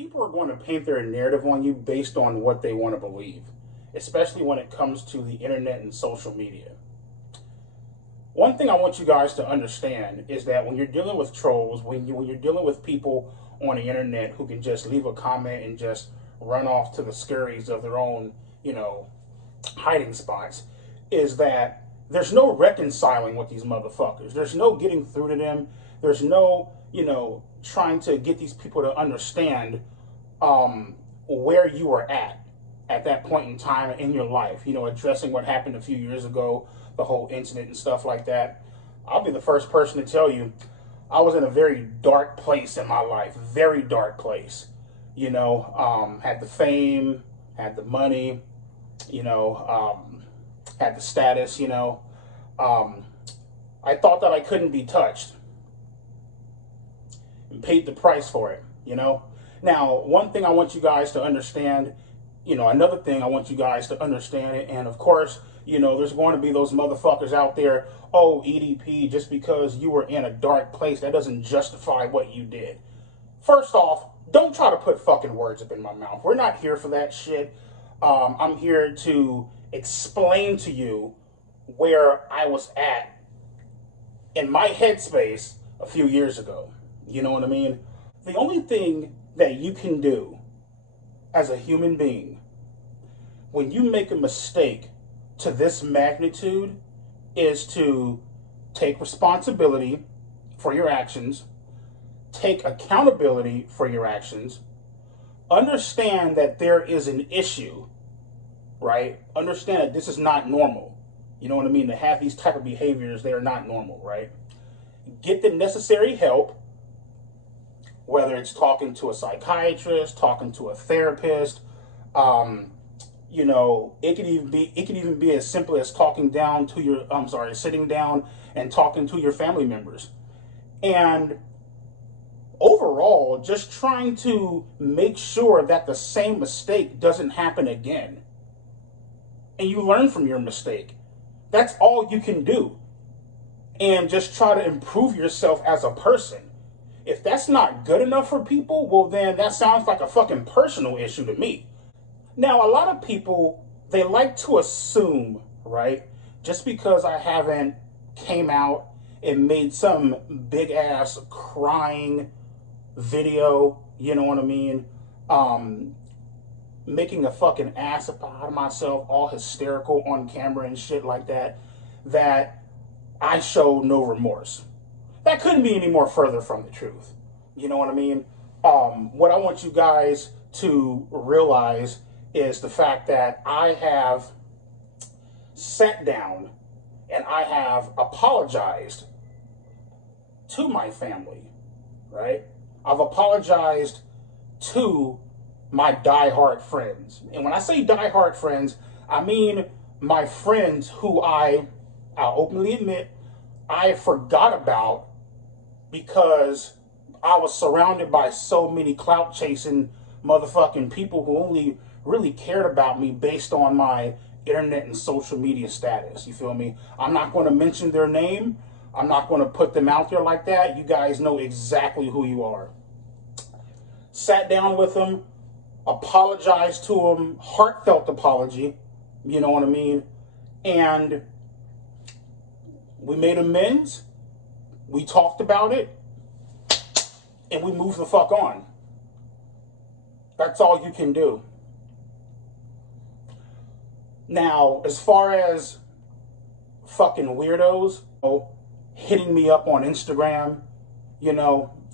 People are going to paint their narrative on you based on what they want to believe, especially when it comes to the internet and social media. One thing I want you guys to understand is that when you're dealing with trolls, when you're dealing with people on the internet who can just leave a comment and just run off to the scurries of their own, hiding spots, is that there's no reconciling with these motherfuckers. There's no getting through to them. There's no, trying to get these people to understand where you were at that point in time in your life, addressing what happened a few years ago, the whole incident and stuff like that. I'll be the first person to tell you, I was in a very dark place in my life, very dark place. Had the fame, had the money, had the status, I thought that I couldn't be touched and paid the price for it, Now, one thing I want you guys to understand, another thing I want you guys to understand, and of course, there's going to be those motherfuckers out there, oh, EDP, just because you were in a dark place, that doesn't justify what you did. First off, don't try to put fucking words up in my mouth. We're not here for that shit. I'm here to explain to you where I was at in my headspace a few years ago. You know what I mean? The only thing that you can do as a human being when you make a mistake to this magnitude is to take responsibility for your actions, take accountability for your actions, understand that there is an issue, right? Understand that this is not normal. You know what I mean? To have these type of behaviors, they are not normal, right? Get the necessary help, whether it's talking to a psychiatrist, talking to a therapist, it could even be as simple as sitting down and talking to your family members. And overall, just trying to make sure that the same mistake doesn't happen again. And you learn from your mistake. That's all you can do. And just try to improve yourself as a person. If that's not good enough for people, well then that sounds like a fucking personal issue to me. Now, a lot of people, they like to assume, right, just because I haven't came out and made some big ass crying video, you know what I mean, making a fucking ass out of myself, all hysterical on camera and shit like that, that I show no remorse. That couldn't be any more further from the truth. You know what I mean? What I want you guys to realize is the fact that I have sat down and I have apologized to my family, right? I've apologized to my diehard friends. And when I say diehard friends, I mean my friends who I'll openly admit I forgot about because I was surrounded by so many clout chasing motherfucking people who only really cared about me based on my internet and social media status. You feel me? I'm not going to mention their name. I'm not going to put them out there like that. You guys know exactly who you are. Sat down with them, apologized to them, heartfelt apology, you know what I mean? And we made amends. We talked about it, and we moved the fuck on. That's all you can do. Now, as far as fucking weirdos hitting me up on Instagram, I'm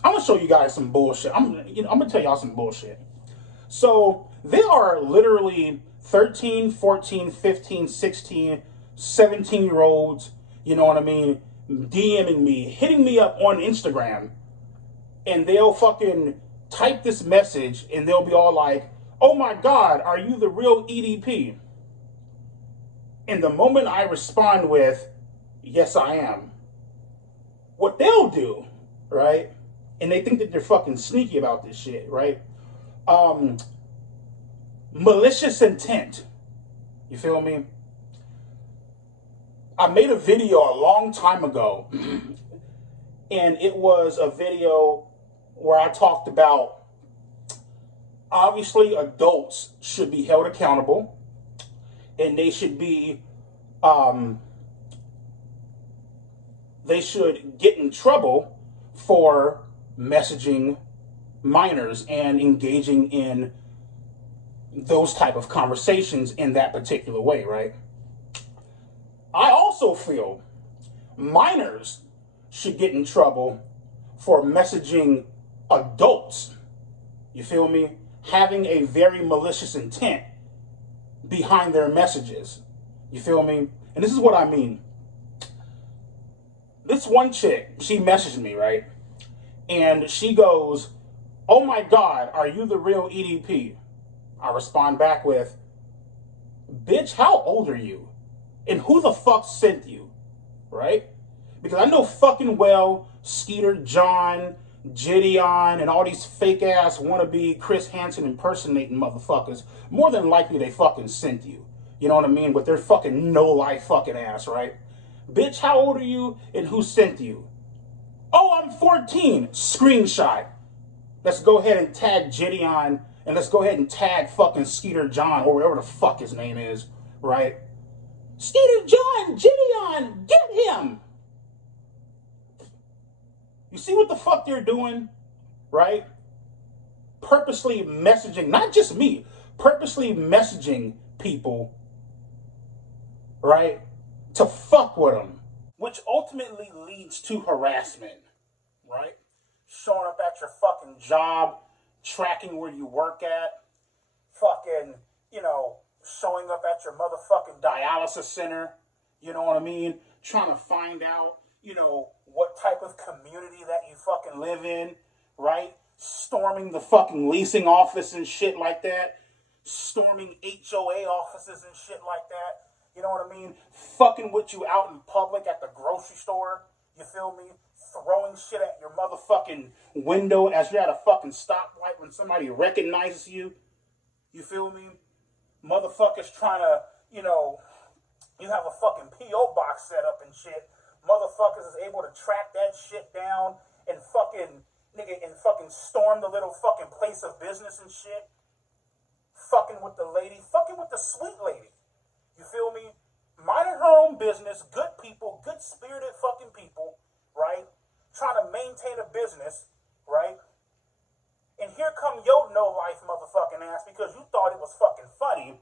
gonna show you guys some bullshit. I'm gonna tell y'all some bullshit. So there are literally 13, 14, 15, 16, 17-year-olds, you know what I mean, DMing me, hitting me up on Instagram, and they'll fucking type this message and they'll be all like, oh my God, are you the real EDP? And the moment I respond with, yes, I am, what they'll do, right? And they think that they're fucking sneaky about this shit, right? Malicious intent. You feel me? I made a video a long time ago, and it was a video where I talked about Obviously, adults should be held accountable, and they should get in trouble for messaging minors and engaging in those type of conversations in that particular way, right? I also feel minors should get in trouble for messaging adults. You feel me? Having a very malicious intent behind their messages. You feel me? And this is what I mean. This one chick, she messaged me, right? And she goes, "Oh my God, are you the real EDP?" I respond back with, "Bitch, how old are you? And who the fuck sent you?" Right? Because I know fucking well Skeeter John, Gideon, and all these fake ass wannabe Chris Hansen impersonating motherfuckers, more than likely they fucking sent you. You know what I mean? With their fucking no life fucking ass, right? Bitch, how old are you and who sent you? "Oh, I'm 14. Screenshot. Let's go ahead and tag Gideon, and let's go ahead and tag fucking Skeeter John, or whatever the fuck his name is, right? Skeeter John, Gideon, get him!" You see what the fuck they're doing, right? Purposely messaging, not just me, purposely messaging people, right, to fuck with them, which ultimately leads to harassment, right? Showing up at your fucking job, tracking where you work at, fucking, showing up at your motherfucking dialysis center, you know what I mean? Trying to find out, what type of community that you fucking live in, right? Storming the fucking leasing office and shit like that. Storming HOA offices and shit like that. You know what I mean? Fucking with you out in public at the grocery store. You feel me? Throwing shit at your motherfucking window as you're at a fucking stoplight when somebody recognizes you. You feel me? Motherfuckers trying to, you have a fucking P.O. box set up and shit. Motherfuckers is able to track that shit down and fucking storm the little fucking place of business and shit. Fucking with the lady, fucking with the sweet lady. You feel me? Minding her own business, good people, good spirited fucking people, right? Trying to maintain a business, right? And here come your no-life motherfucking ass because you thought it was fucking funny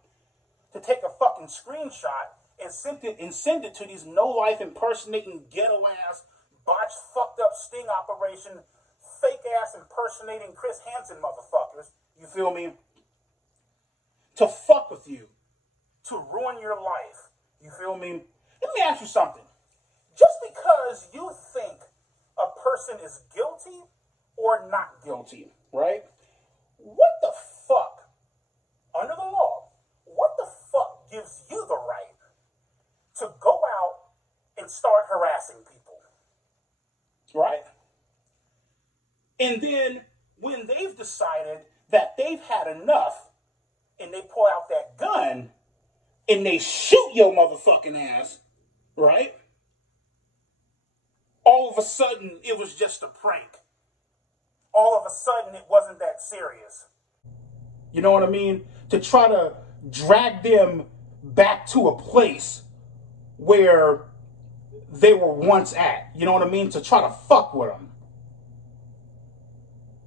to take a fucking screenshot and send it to these no-life impersonating ghetto-ass, botched, fucked-up sting operation, fake-ass impersonating Chris Hansen motherfuckers, you feel me? To fuck with you. To ruin your life. You feel me? Let me ask you something. Just because you think a person is guilty or not guilty, right? What the fuck, under the law, what the fuck gives you the right to go out and start harassing people? Right? And then when they've decided that they've had enough and they pull out that gun and they shoot your motherfucking ass, right? All of a sudden, it was just a prank. All of a sudden, it wasn't that serious. You know what I mean? To try to drag them back to a place where they were once at. You know what I mean? To try to fuck with them.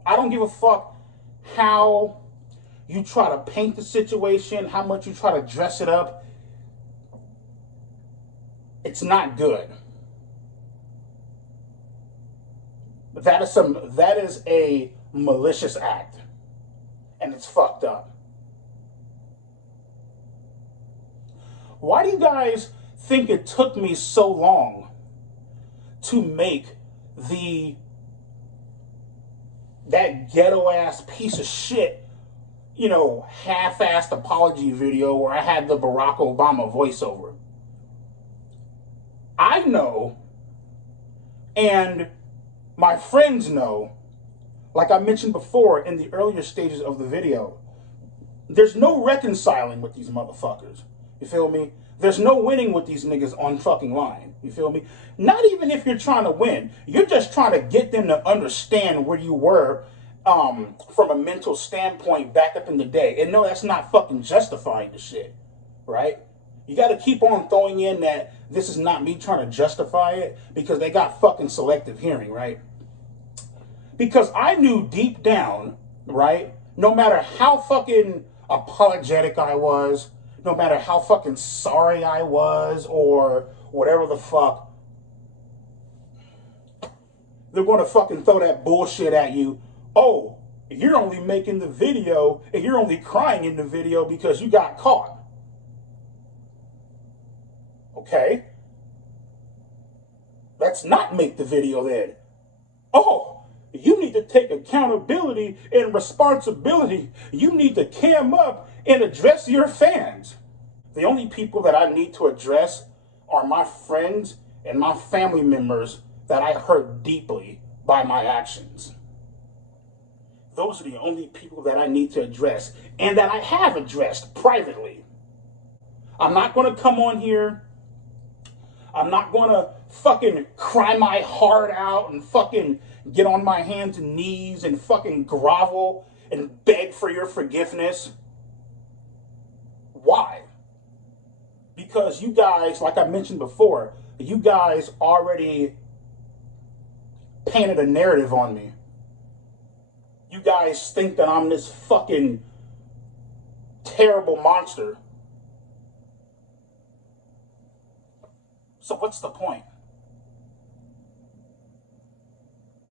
I don't give a fuck how you try to paint the situation, how much you try to dress it up. It's not good. That is a malicious act. And it's fucked up. Why do you guys think it took me so long to make that ghetto ass piece of shit, half-assed apology video where I had the Barack Obama voiceover? I know, and my friends know, like I mentioned before in the earlier stages of the video, there's no reconciling with these motherfuckers. You feel me? There's no winning with these niggas on fucking line. You feel me? Not even if you're trying to win. You're just trying to get them to understand where you were from a mental standpoint back up in the day. And no, that's not fucking justifying the shit, right? You got to keep on throwing in that this is not me trying to justify it because they got fucking selective hearing, right? Because I knew deep down, right, no matter how fucking apologetic I was, no matter how fucking sorry I was, or whatever the fuck, they're going to fucking throw that bullshit at you. Oh, you're only making the video and you're only crying in the video because you got caught. Okay. Let's not make the video then. Oh, you need to take accountability and responsibility. You need to cam up and address your fans. The only people that I need to address are my friends and my family members that I hurt deeply by my actions. Those are the only people that I need to address and that I have addressed privately. I'm not going to come on here. I'm not going to fucking cry my heart out and fucking get on my hands and knees and fucking grovel and beg for your forgiveness. Why? Because you guys, like I mentioned before, you guys already painted a narrative on me. You guys think that I'm this fucking terrible monster. So what's the point?